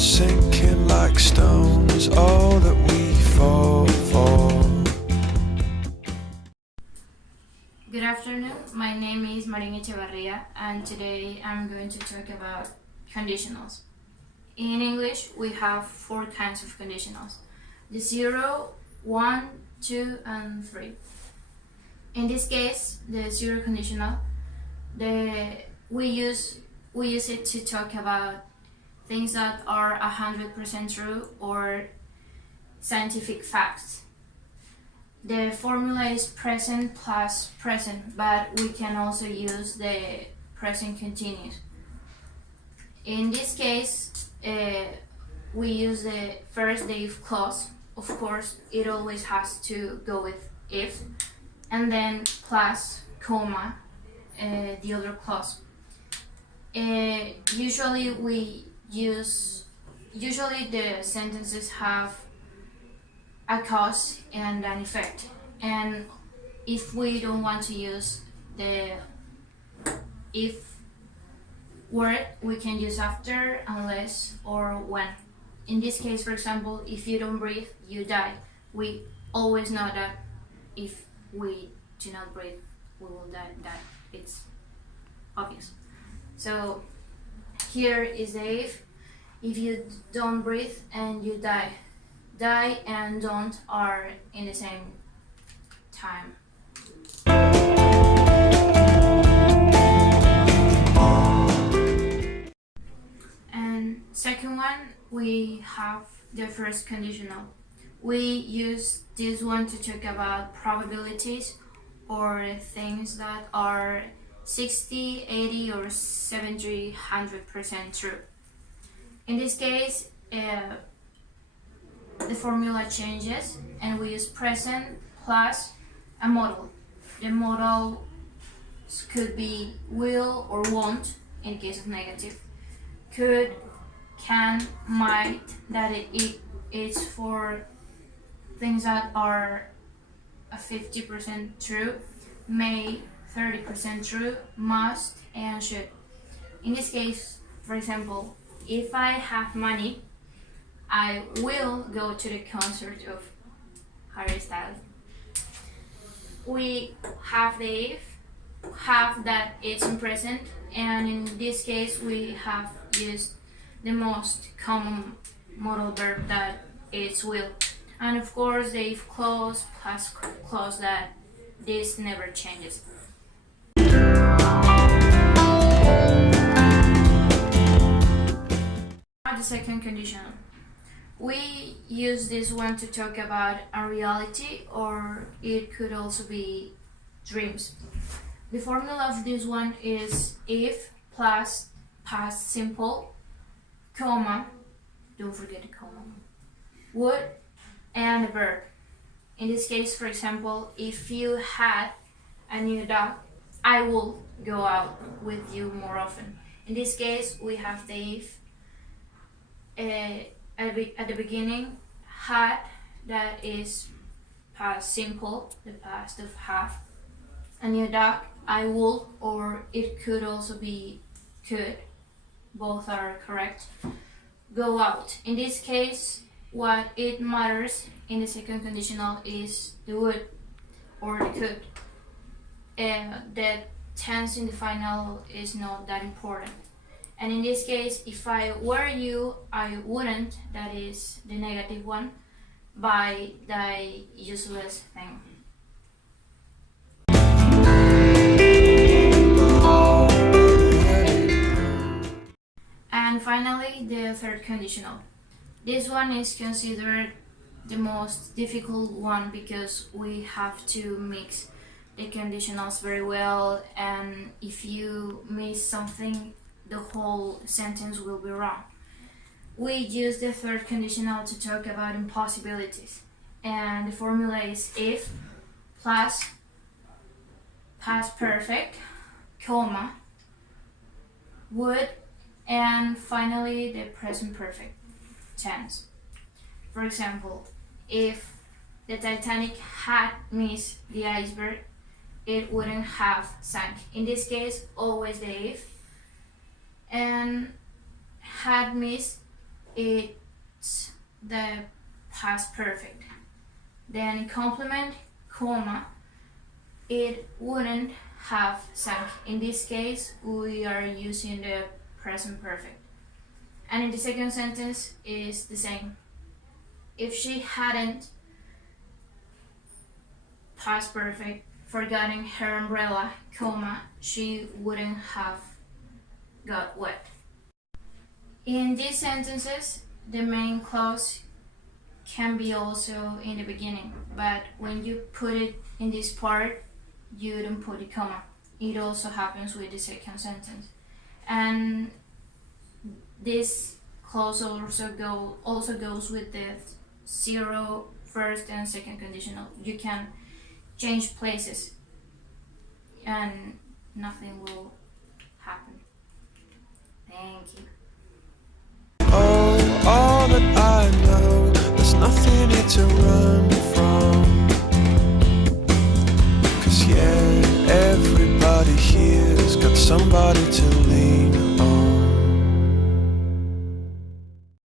sinking like stones, all that we fall for. Good afternoon, my name is Marin Echevarria and today I'm going to talk about conditionals. In English, we have four kinds of conditionals: the 0, 1, 2, and 3. In this case, the 0 conditional, we use it to talk about things that are 100% true or scientific facts. The formula is present plus present, but we can also use the present continuous. In this case, we use the first the if clause. Of course, it always has to go with if, and then plus comma the other clause. Usually the sentences have a cause and an effect, and if we don't want to use the if word, we can use after, unless, or when. In this case, for example, if you don't breathe, you die. We always know that if we do not breathe, we will die. That it's obvious. So here is the if. If you don't breathe and you die. Die and don't are in the same time. And second one, we have the first conditional. We use this one to talk about probabilities or things that are 60, 80, or 70, 100% true. In this case, the formula changes and we use present plus a model. The model could be will or won't in case of negative, could, can, might, that it's for things that are 50% true, may 30% true, must, and should. In this case, for example, if I have money, I will go to the concert of Harry Styles. We have the if, have that it's in present, and in this case we have used the most common modal verb that is will. And of course the if clause plus clause that this never changes. Now the second conditional. We use this one to talk about a reality, or it could also be dreams. The formula of this one is if plus past simple, comma, don't forget the comma, would, and a verb. In this case, for example, if you had a new dog, I will go out with you more often. In this case, we have the if. At the beginning, had, that is past simple, the past of have. A new dog, I will, or it could also be could. Both are correct. Go out. In this case, what it matters in the second conditional is the would or the could. The tense in the final is not that important. And in this case, if I were you, I wouldn't, that is the negative one, buy the useless thing. And finally, the third conditional. This one is considered the most difficult one because we have to mix the conditionals very well, and if you miss something, the whole sentence will be wrong. We use the third conditional to talk about impossibilities, and the formula is if plus past perfect, comma, would, and finally the present perfect tense. For example, if the Titanic had missed the iceberg, it wouldn't have sank. In this case, always the if. And had missed it's the past perfect. Then complement, comma, it wouldn't have sunk. In this case, we are using the present perfect. And in the second sentence is the same. If she hadn't past perfect forgotten her umbrella, comma, she wouldn't have got wet. In these sentences, the main clause can be also in the beginning, but when you put it in this part, you don't put a comma. It also happens with the second sentence. And this clause also goes with the zero first and second conditional. You can change places and nothing will happen. Thank you. Oh, all that I know, there's nothing here to run from. 'Cause yeah, everybody here's got somebody to lean